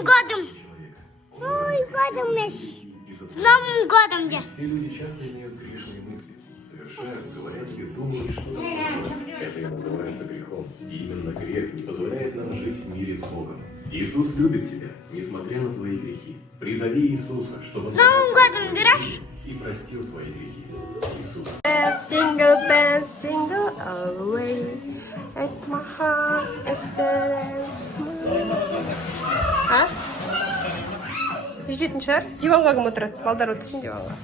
Новым годом! Новым годом, Месси! Новым годом, где? Все люди часто имеют грешные мысли, совершают, говорят или думают что-то плохое. Это и называется грехом. И именно грех не позволяет нам жить в мире с Богом. Иисус любит тебя, несмотря на твои грехи. Призови Иисуса, чтобы Он Новым годом, берешь? и простил твои грехи. Иисус. Bells, jingle all the way. At my house is there А? Жетінші шығар? Диванға кім отырады? Балдар отырсын диванға.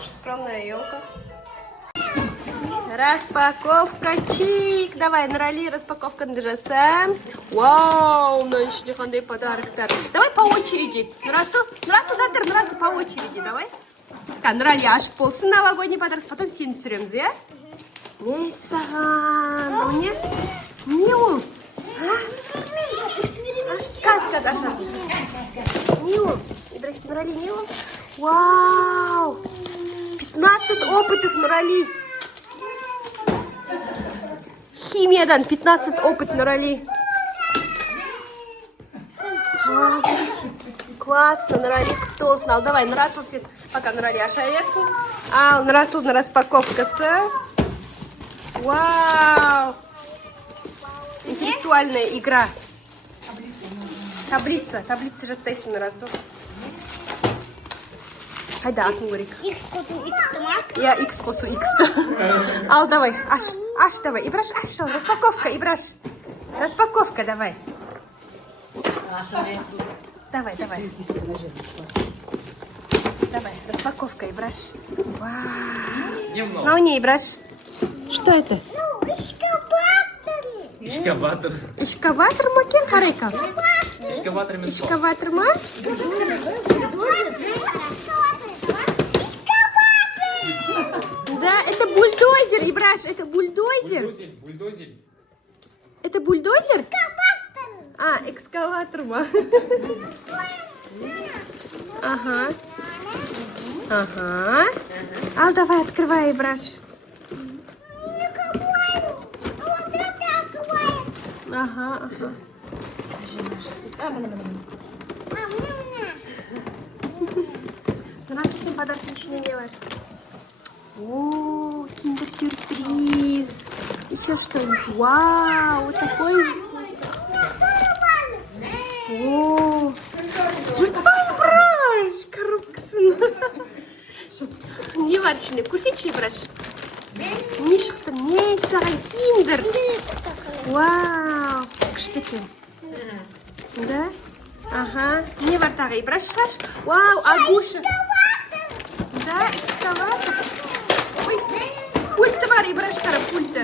Скромная елка. Распаковка чик. Давай, Нурали, распаковканы жасам. Вау, мына ішінде қандай подароктар. Давай по очереди. Нурасыл да Нурасыл по очереди, давай. Нурали ашып болсын новогодний подарок, потом сені түсіреміз, иә? Не саған? Бұл не? Не ол? Каз ашасың. Не ол? Ибрахим, Нурали, не ол? Вау! 15 опытов, Нурали. Химиядан 15 опыт, Нурали. Классно, Нурали, құтты болсын. Ал, давай, Нурасыл сен, пока Нурали аша берсін. Ал, Нурасылдың распаковкасы. Вау! Интеллектуальная игра. Таблица жаттайсың, Нурасыл. Қайда атын көрейік? X қосу X-ты ма? Я X қосу X-ты. Ал, давай, аш давай. Ибраш, аш, распаковка, Ибраш. Распаковка, давай. Давай. Давай, распаковка, Ибраш. Вау. Не, Ибраш. Что это? Экскаватор. Экскаватор ма кен харайка? Экскаватор мен сол. Экскаватор ма? Да, это бульдозер, Ибраш, это бульдозер. Бульдозер. Это бульдозер? А, экскаватор ма. Ага. А, давай, открывай, Ибраш. Ага. У нас всем подарки ничего не делают. О, киндер-сюрприз. Еще что есть? Вау, вот такой. О, жұртпай, Браш, коробкасын. Не варшыны, көрсетші, Браш. Не шықты, не саған киндер. Вау, күшті екен. Да? Ага. Не бар тағы, Браш, шығаш. Вау, агуша. Да, экскаватор. Ой, пульті бар, Ибраш, қара, пульті.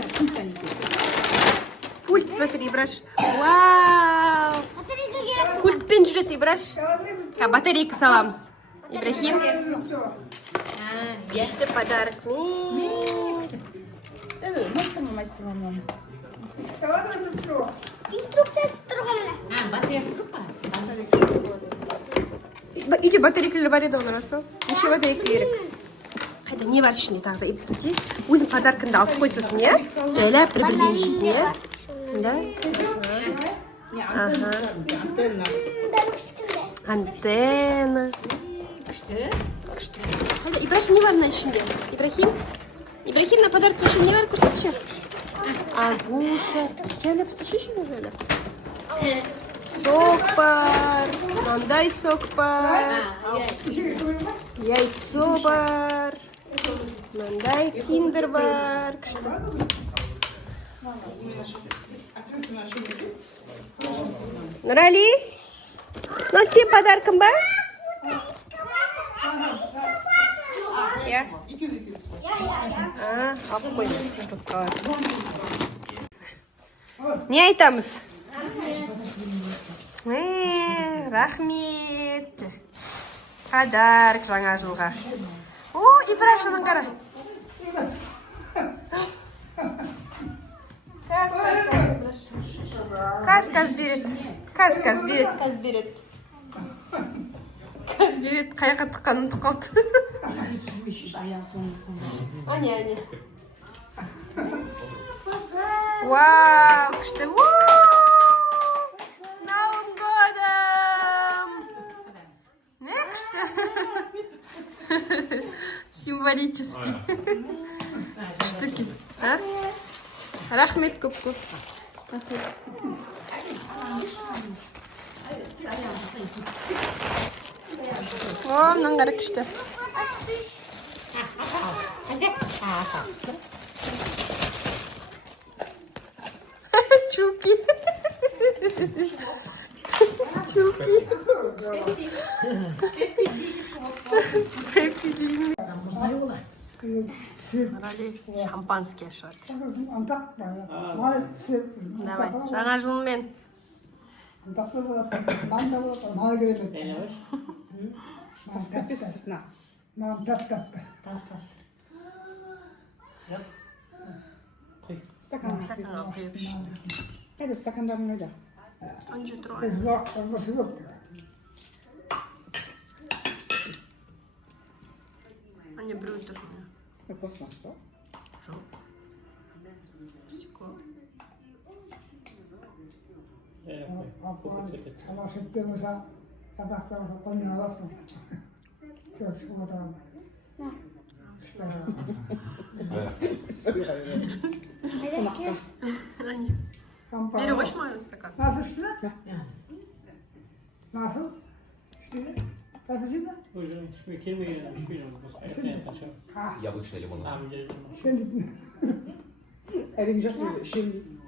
Пульт, смотри, Ибраш. Вау. Пультпен жүреді, Ибраш. Батарейка саламыз. Ибрахим. Күшті подарок. Инструкция тұрғымына. Иди, батарейкалар бар еді оны расыл. Неше батарейка керек? Қайда, не бар ішінде тағы да? Иди, өзің подаркыңды алып қой сосын, иә? Жайлап бір-бірден ішесің, иә? Да? Ага. Антенна. Қайда, Ибрахим не бар мына ішінде? Ибрахим, на подарктың ішінде не бар, көрсетші? Агуша. Жайлап істеші ме жайлап? Сок бар. Мынандай сок бар. Яйцо бар. Мынандай киндер бар. Күшті. Нурали, ну сен подаркың ба? Иә. Алып қой. Не айтамыз? Рахмет. Подарок жаңа жылға. О, Ибраш, оның қара. Каз берет. Каз берет, қаяққа тұққанын тұқалды. Ане. Вау, күшті. С Новым годом! Не, күшті. Символический. Штуки. А? Рахмет көп-көп. О, мынаны қара күшті. Чупи. Чупи. Нұрали шампанский ашып жатыр. Давай, жаңа жылмен. Стаканға құйып ішті. стакандарың қайда? Ана тұр ғой. Ана біреу тұр. Пластмасс па? Жоқ. Стекло. Алашетте болса, табақтарға қойын аласың. Көрсіп отырамын. Бері қойшы маған стакан. Nasıl işte? Nasıl? İşte, nasıl şimdi? Яблучный лимон. Şimdi, Әлің жатыр, ішемін.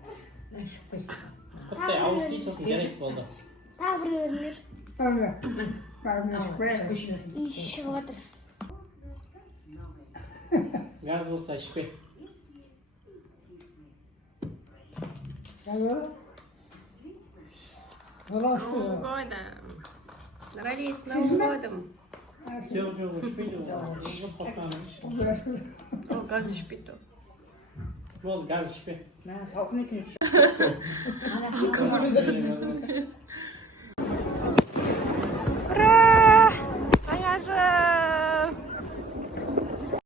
Тіпті ауыз тиіп сосын керек болды. Тағы бір өрмеш. öyle. Ben de koyarım. Үй шығып отыр. Газ болса ішпе. Gel С Новым годом. Нұрали, с Новым годом. Жоқ, жоқ, ішпейді ол. Бос қоптан іш. О, газ ішпейді. Болды, газ ішпе. Мә, салқын екен. Ура! Жаңа жыл!